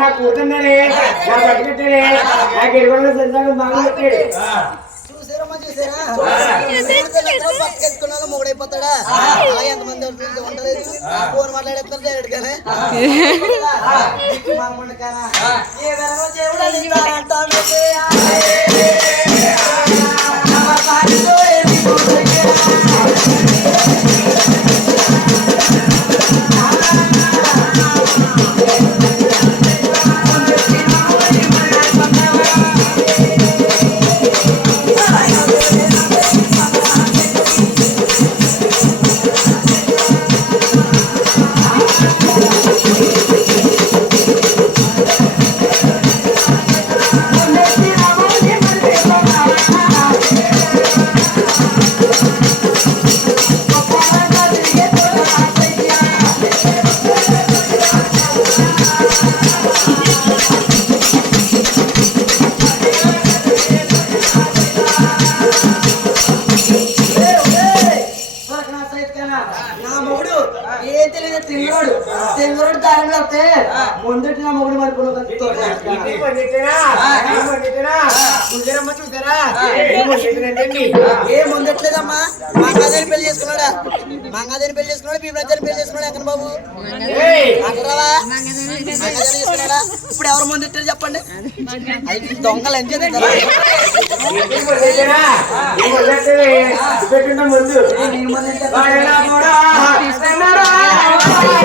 నా కూతుందనే నా పట్టుకుంటేనే నా గిరిగొండ సరిదాకా బాగా పెట్టాడు మూడైపోతాడా ఎంతమంది ఫోన్ మాట్లాడేస్తారు డైరెక్ట్ గానే ఏం తెలియదు తింగరోడు తింగరోడు దారిలో వస్తే ముందటి నా మొగుడు. ఏ ముందట్లేదమ్మా? మంగాదేని పెళ్ళి చేసుకున్నాడా? మంగాదేని పెళ్ళి చేసుకున్నాడు? భీమరాజాని పెళ్ళి చేసుకున్నాడు? ఎక్కడ బాబు? చేసుకున్నాడా? ఇప్పుడు ఎవరు ముందెట్టారు చెప్పండి? దొంగలు పెట్టుకుంటాం ముందు? నేను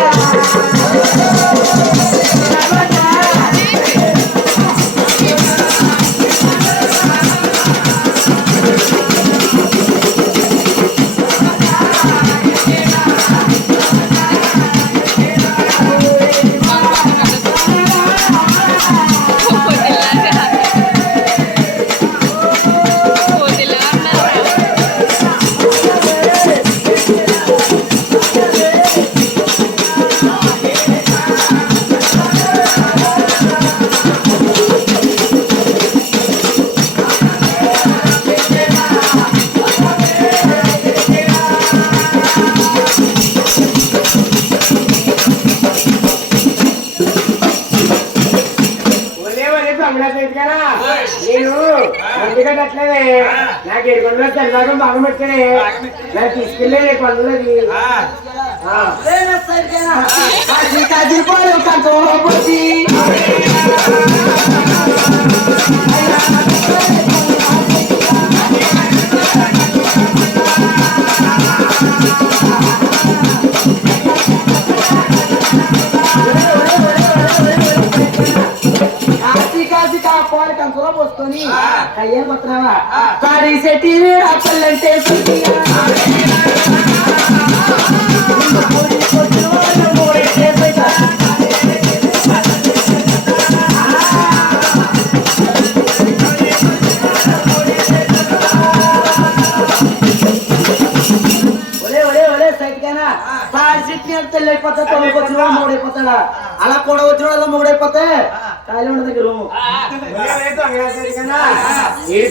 ఏడు కొండలు తెల్లగా బాగా పెట్టానే నాకు తీసుకెళ్ళే కాజిరిపోయి కంట్రోల్ పోసి కాసి అయ్యే పత్రావా కాడి సెట్టి అప్పలంటే అలా కూడా వచ్చిన వాళ్ళు మూడైపోతే ఖాళీ ఉండదు రూము. ఏడు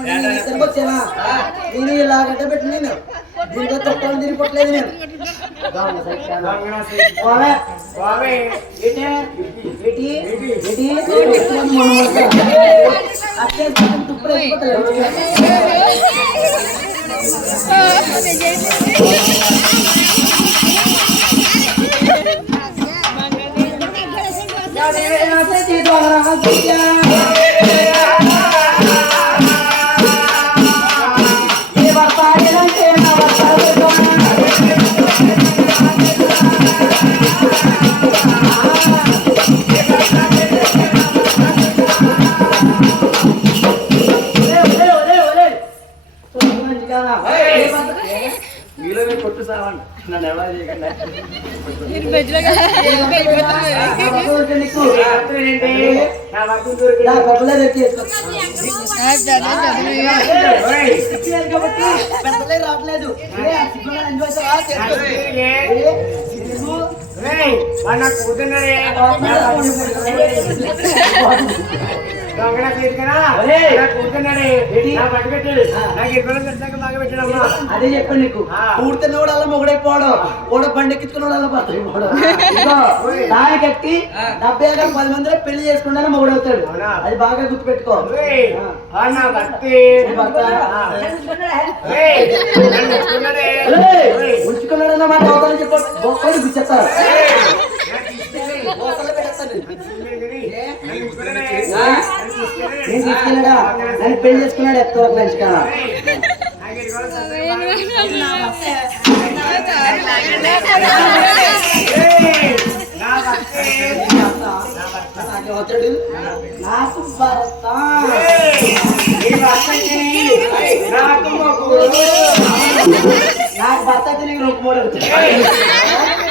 ఇదిగానా వచ్చానా నేను ఇలాగంటే పెట్టి నేను దీంట్లో తొక్కలు తిరిగిపోట్లేదు నేను పోవే. భర్త- మీలో మీరు కొట్టు సావండి నన్ను ఎవరు చేయకండి రావట్లేదు ఏ, పట్టు పెట్టాడు. నాకు ఇబ్బంది పెడతాక బాగా పెట్టాడమ్మా. అదే చెప్పాను నీకు ఆ. పూర్తినోడు అలా మొగుడైపోవడం కూడా బండి ఎక్కించుకున్నాడు అలా. దాని కట్టి డెబ్బై ఐదు మంది మందిలో పెళ్ళి చేసుకుంటానే మొగుడవుతాడు? అది బాగా గుర్తుపెట్టుకో ఓయ్, ఆ. వాడు నా భర్త. నీ భర్త? ఆ. ఓయ్, నన్ను ఉంచుకున్నదే. ఏయ్, ఓయ్, ఉంచుకున్నాడన్న మాట అవతల చెప్పు బొక్కలు గుచ్చేస్తారు ఓయ్, నాకు తీసుకెళ్ళి. బొక్కలు పెట్టేస్తాను నన్ను ఉంచుకున్నదే. ఆ? నన్ను తీసుకెళ్ళి. నేను తీసుకెళ్ళడా నన్ను పెళ్ళి చేసుకున్నాడు ఎత్త వరకు లంచ్ కానా ఓయ్, నాకు భర్తే. నాకు వచ్చాడు భర్త నీకు రొక్కు మూడు అవుతాడు.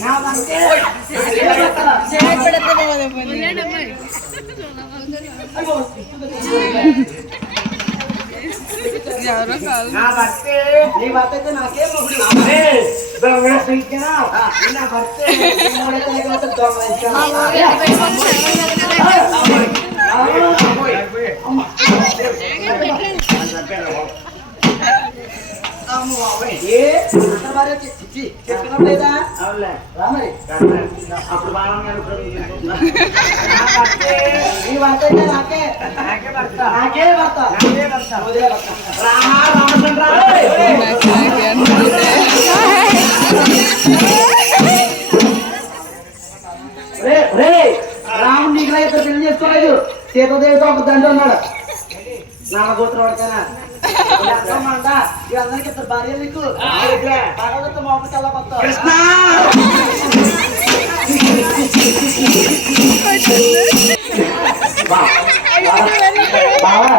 నా భర్త నా మొగుడు. ఏయ్, నా భర్తే భర్త. నా భర్త నా భర్త నా భర్తే. నీ భర్త అయితే నాకే మొగుడు ఏయ్, దొంగ సైకినా? నా భర్తే. నీ మూడైతే నీకు మాత్రం దొంగ రాముడు నీకు ఇద్దరు పెళ్ళి చేసుకోలేదు. సీతాదేవితో ఒక దండ ఉన్నాడు. నామగోత్రం వాడికైనా? అంట వీళ్ళందరికీ ఇద్దరు భార్య నీకు భగవత్ మోప తెల్ల కొత్త కృష్ణ బావా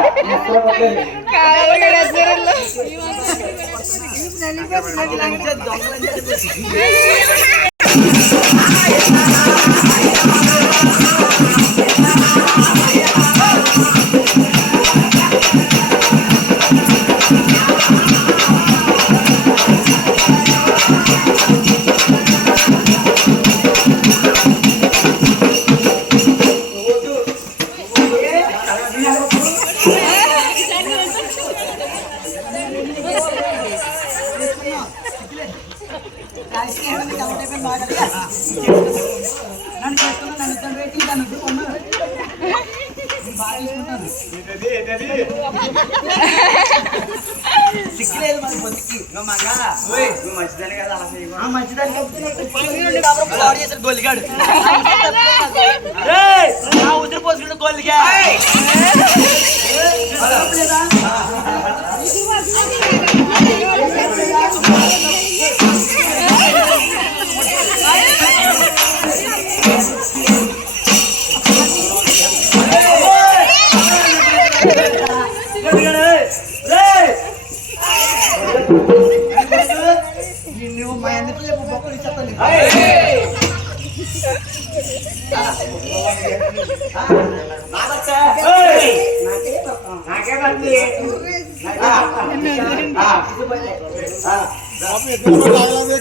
సిక్కులేదు మన బతికి. నువ్వు మగా నువ్వు మంచిదని కదా కాబట్టి పాడు చేశాడు గొల్లిగాడు. ఏయ్, పోసుకుంటే గొల్లిగా. లేదా? నువ్వు మా చెప్పు బొక్కలు ఇచ్చేస్తాను నాకే భర్తే.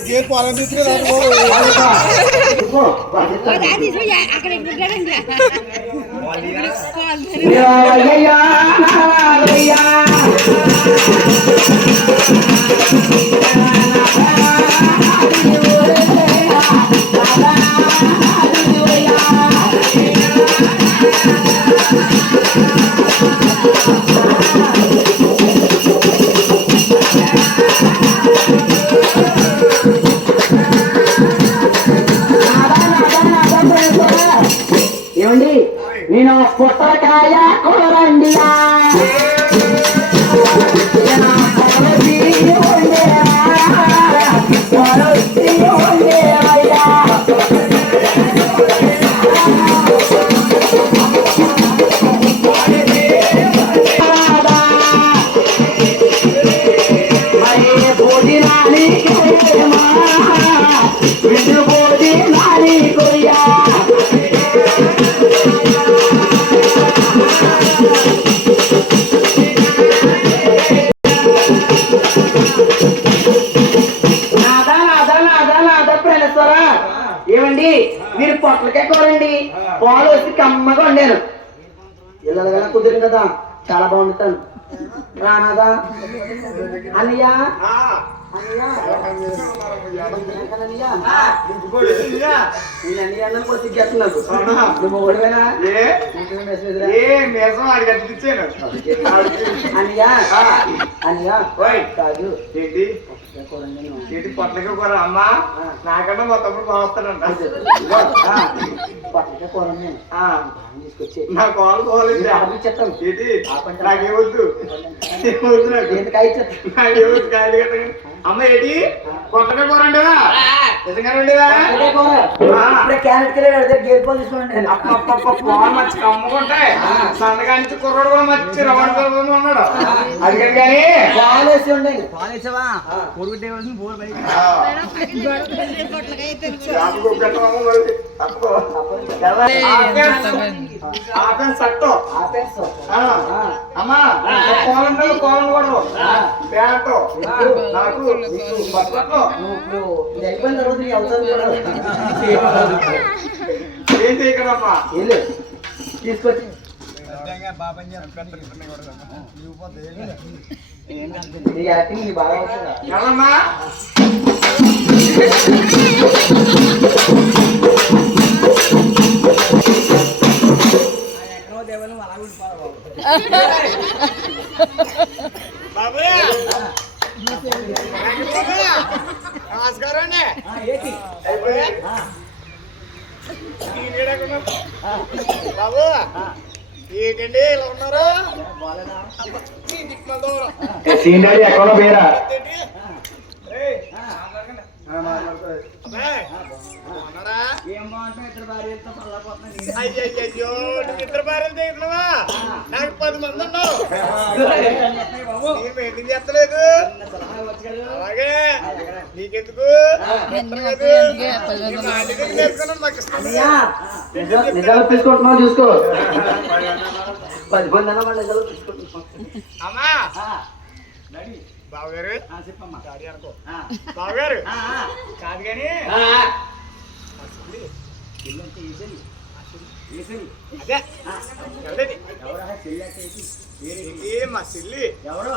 గేర్ పాలన అక్కడ ఆ కదా? చాలా రానాదా? అన్నయ్య అన్న కూడా సిగ్గేస్తున్నాను నువ్వు కాదు. ఏంటి? ఏంటి పొట్లకి కూర? అమ్మా నాకంటే మా తమ్ముడు బాగుస్తాడంట పొట్లకే కూర తీసుకొచ్చి. నా కాలు ఇచ్చేస్తాను ఏంటి? నాకేమొద్దు ఏమొద్దు నాకు నాకేమొద్దు కాయలు కట్టగా అమ్మ ఏంటి? కొత్తగా కూర ఉండేవా నిజంగా ఉండేవా పొట్లకే కూర. ఇప్పుడే క్యారెట్ కిలో పెడితే గేట్ పాలు తీసుకోండి. పాలు మంచి కమ్ముకుంటాయి సన్నగా నుంచి కుర్రాడు కూడా మంచి రవాణా ఉన్నాడు. అది కానీ? పాలు వేసి ఉండండి. అమ్మా కోలం కోలం కూడా ప్యాంటు నాకు బట్టలు నువ్వు ఇప్పుడు ఇది అయిపోయిన తర్వాత నీ అవసరం కూడా ఏం చేయకదమ్మా వెళ్ళు తీసుకొచ్చి నీ యాక్టింగ్ నీ బాగా అవుతుందా ఎవరమ్మా నమస్కారం బాబు ఏంటండి ఇలా ఉన్నారు సీనరీ ఎక్కడ పేరా ఏం అయ్యయ్యో నువ్వు ఇద్దరు భార్యలు దిగుతున్నావా నాకు పది మంది ఉన్నావు చేస్తలేదు? అలాగే. నీకెందుకు. నిజాలు తీసుకుంటున్నావు చూసుకో. పది మంది అన్న నిజాలు తీసుకుంటున్నాం అమ్మా బావగారు. చెప్పమ్మా. బావగారు. కాదు కానీ అదే ఎవరిది? ఏంటి మా సిల్లి ఎవరు.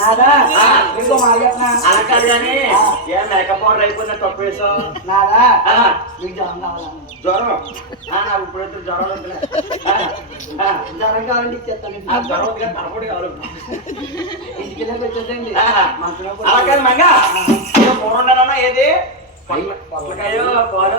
నాదా? ఇంకో మాట చెప్పనా అలా కాదు కానీ ఏ మేకప్ పౌడర్ అయిపోయింది తప్పు వేసాం నాదా? నీకు జ్వరం కావాలా? జ్వరం? నాకు ఇప్పుడైతే జ్వరం వద్దులే. జ్వరం కావాలంటే ఇచ్చేస్తాను జ్వరం వద్దు కానీ తలపొడి కావాలి. ఇంటికి వెళ్ళి మంచంలో అలా కాదు మంగ. ఉండనన్నా ఏది? పొట్లకాయ పాలు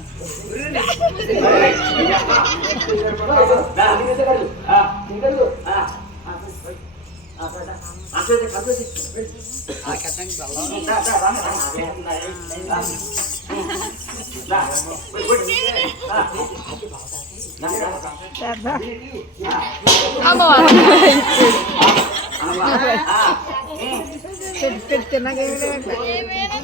ఆ, ఆ, అమ్మ. రా,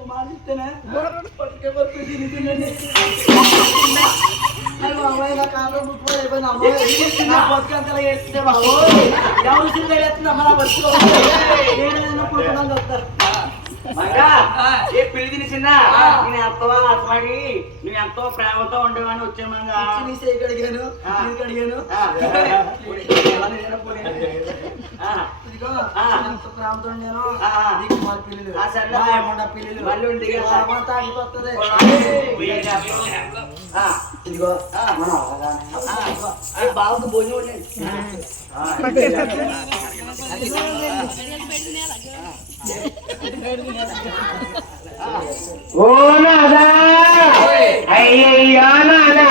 तुम्हारी इतना पटके पर कुछ नहीं दिले मामाई ना कालो मुखवर एवं आमोय ना पटकन त्याला येते भाऊ यावर शिंदे येत ना मला बसतो येणार ना पुढे पण जातात ఏ పిల్లి తినిసింద? నేను ఎంతో అసమాడి నువ్వు ఎంతో ప్రేమతో ఉండేవాడిని వచ్చాను అడిగాను అడిగాను ప్రేమతో మా పిల్లలు. పిల్లలు. మళ్ళీ తాగిపోతుంది. ఇదిగో. బాగా భోజనం ఉండండి. ఓ నాదా! అయ్యయ్యో నాదా!